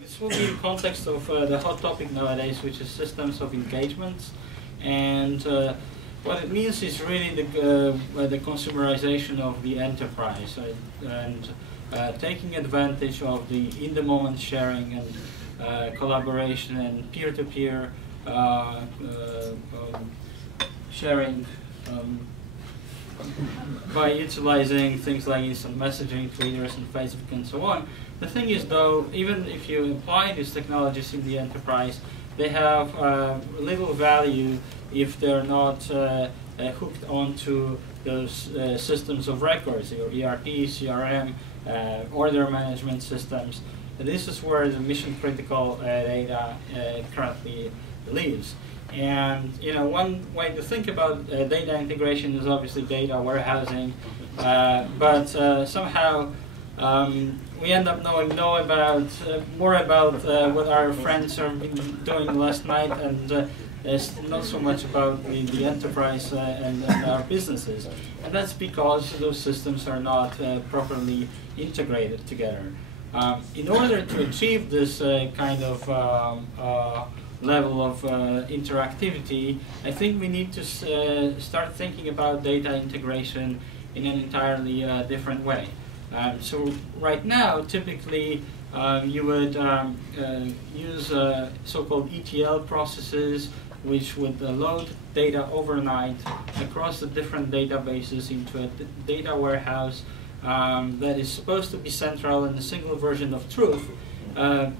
This will be in context of the hot topic nowadays, which is systems of engagements. And what it means is really the consumerization of the enterprise and taking advantage of the in-the-moment sharing and collaboration and peer-to-peer sharing by utilizing things like instant messaging, Twitters, and Facebook, and so on. The thing is, though, even if you apply these technologies in the enterprise, they have little value if they're not hooked onto those systems of records, your ERP, CRM, order management systems. And this is where the mission-critical data currently lives. And one way to think about data integration is obviously data warehousing, but somehow we end up knowing more about what our friends have been doing last night, and not so much about the enterprise and our businesses. And that's because those systems are not properly integrated together. In order to achieve this kind of level of interactivity, I think we need to start thinking about data integration in an entirely different way. So right now, typically, you would use so-called ETL processes, which would load data overnight across the different databases into a data warehouse that is supposed to be central and a single version of truth.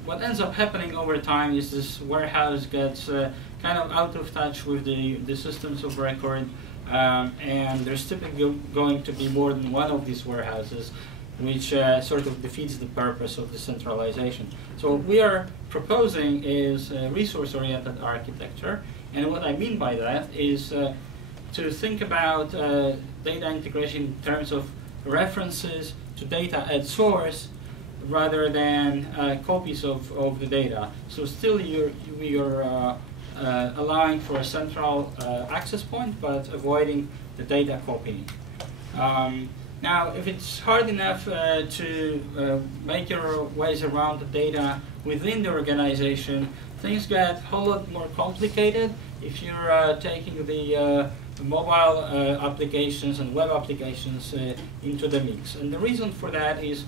What ends up happening over time is this warehouse gets kind of out of touch with the systems of record, and there's typically going to be more than one of these warehouses, which sort of defeats the purpose of decentralization. So what we are proposing is resource-oriented architecture, and what I mean by that is to think about data integration in terms of references to data at source rather than copies of the data. So still you're allowing for a central access point, but avoiding the data copying. Now, if it's hard enough to make your ways around the data within the organization, things get a whole lot more complicated if you're taking the mobile applications and web applications into the mix. And the reason for that is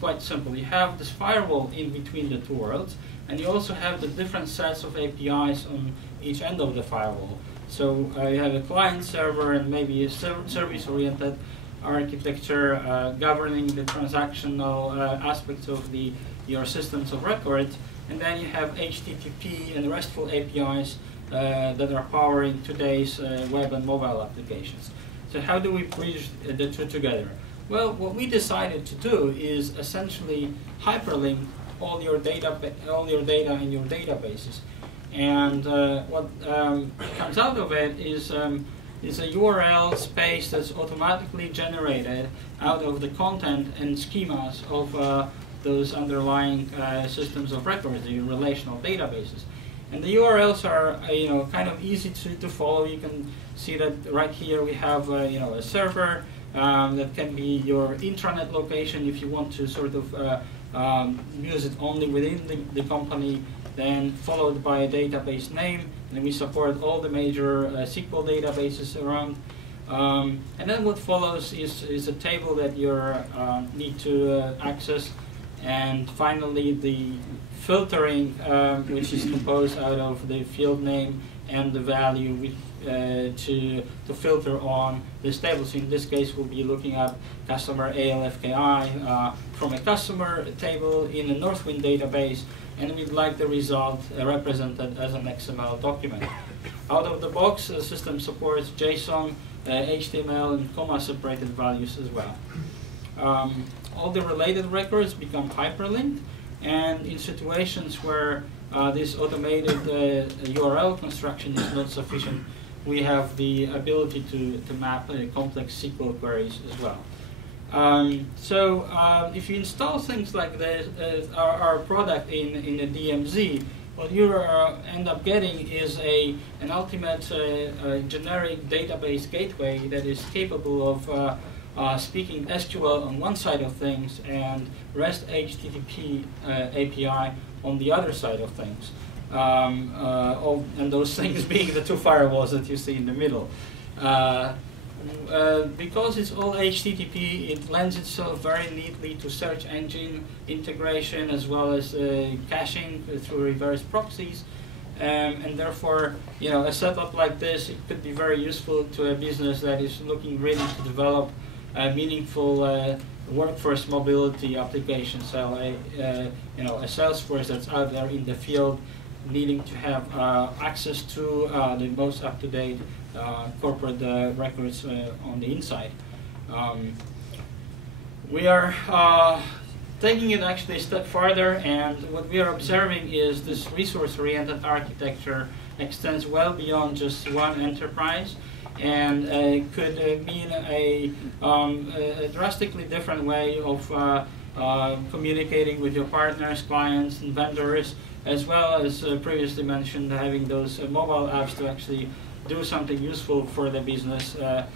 quite simple. You have this firewall in between the two worlds, and you also have the different sets of APIs on each end of the firewall. So you have a client server and maybe a service-oriented architecture governing the transactional aspects of your systems of record, and then you have HTTP and RESTful APIs that are powering today's web and mobile applications. So how do we bridge the two together? Well, what we decided to do is essentially hyperlink all your data in your databases, and what comes out of it is a URL space that's automatically generated out of the content and schemas of those underlying systems of records, the relational databases. And the URLs are kind of easy to follow. You can see that right here we have a server. That can be your intranet location if you want to sort of use it only within the company, then followed by a database name. And we support all the major SQL databases around. And then what follows is a table that you need to access. And finally, the filtering, which is composed out of the field name and the value to filter on this table. So in this case, we'll be looking at customer ALFKI from a customer table in a Northwind database, and we'd like the result represented as an XML document. Out of the box, the system supports JSON, HTML, and comma-separated values as well. All the related records become hyperlinked, and in situations where this automated URL construction is not sufficient, we have the ability to map complex SQL queries as well. So if you install things like this, our product in a DMZ, what you end up getting is an ultimate generic database gateway that is capable speaking SQL on one side of things and REST HTTP API on the other side of things. And those things being the two firewalls that you see in the middle. Because it's all HTTP, it lends itself very neatly to search engine integration as well as caching through reverse proxies. And therefore, a setup like this, it could be very useful to a business that is looking really to develop a meaningful workforce mobility application. So a sales force that's out there in the field needing to have access to the most up-to-date corporate records on the inside. We are taking it actually a step farther, and what we are observing is this resource-oriented architecture extends well beyond just one enterprise, and could mean a drastically different way of communicating with your partners, clients, and vendors, as well as previously mentioned, having those mobile apps to actually do something useful for the business and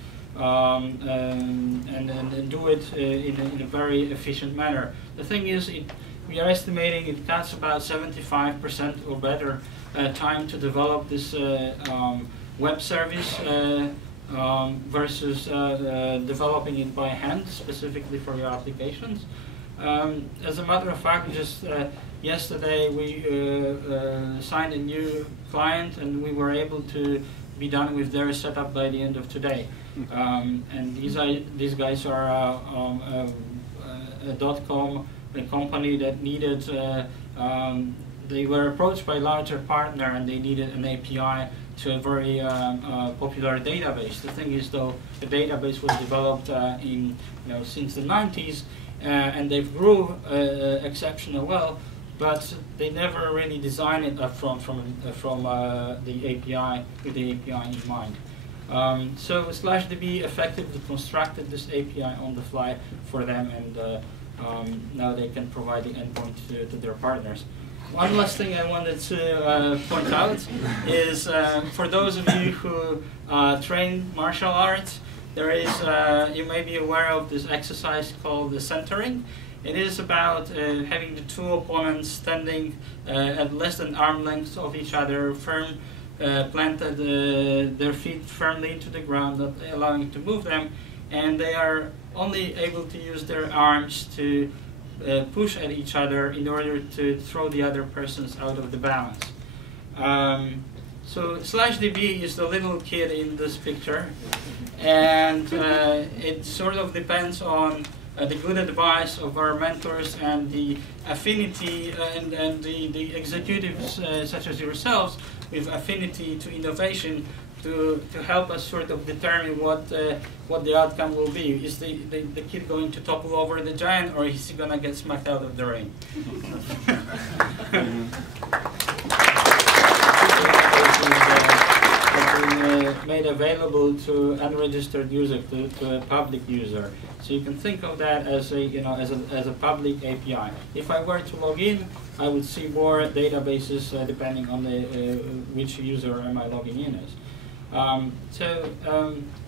do it in a very efficient manner. The thing is, we are estimating it cuts about 75% or better time to develop this web service versus developing it by hand, specifically for your applications. As a matter of fact, just yesterday we signed a new client, and we were able to be done with their setup by the end of today. And these guys are a .com company that needed. They were approached by a larger partner, and they needed an API to a very popular database. The thing is, though, the database was developed since the 90s, and they've grew exceptionally well, but they never really designed it up from the API with the API in mind. So SlashDB effectively constructed this API on the fly for them, and now they can provide the endpoint to their partners. One last thing I wanted to point out is for those of you who train martial arts, there is, you may be aware of this exercise called the centering. It is about having the two opponents standing at less than arm length of each other, planted their feet firmly into the ground, not allowing to move them, and they are only able to use their arms to push at each other in order to throw the other persons out of the balance. So SlashDB is the little kid in this picture, and it sort of depends on the good advice of our mentors and the affinity and the executives such as yourselves with affinity to innovation to help us sort of determine what the outcome will be. Is the kid going to topple over the giant, or is he going to get smacked out of the ring? Made available to unregistered user, to a public user. So you can think of that as a public API. If I were to log in, I would see more databases depending on which user am I logging in as.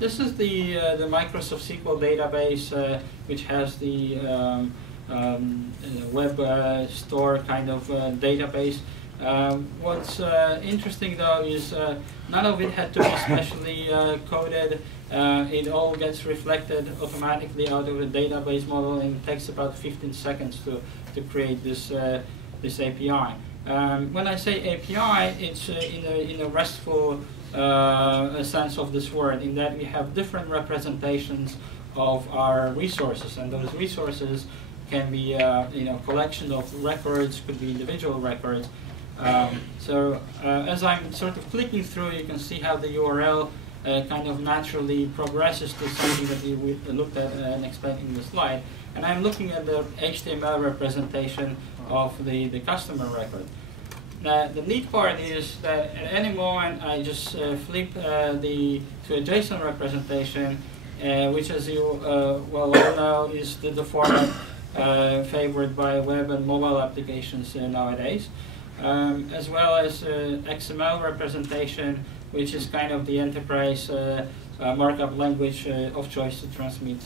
This is the Microsoft SQL database, which has the web store kind of database. What's interesting though is none of it had to be specially coded. It all gets reflected automatically out of the database model, and it takes about 15 seconds to create this API. When I say API, it's in a RESTful sense of this word, in that we have different representations of our resources, and those resources can be collection of records, could be individual records. As I'm sort of clicking through, you can see how the URL kind of naturally progresses to something that we looked at and explained in the slide. And I'm looking at the HTML representation of the customer record. The neat part is that at any moment I just flip to a JSON representation, which, as you well all know, is the format favored by web and mobile applications nowadays. As well as XML representation, which is kind of the enterprise markup language of choice to transmit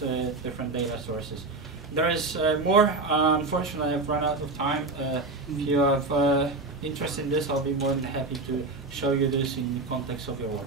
different data sources. There is more. Unfortunately, I've run out of time. If you have interest in this, I'll be more than happy to show you this in the context of your work.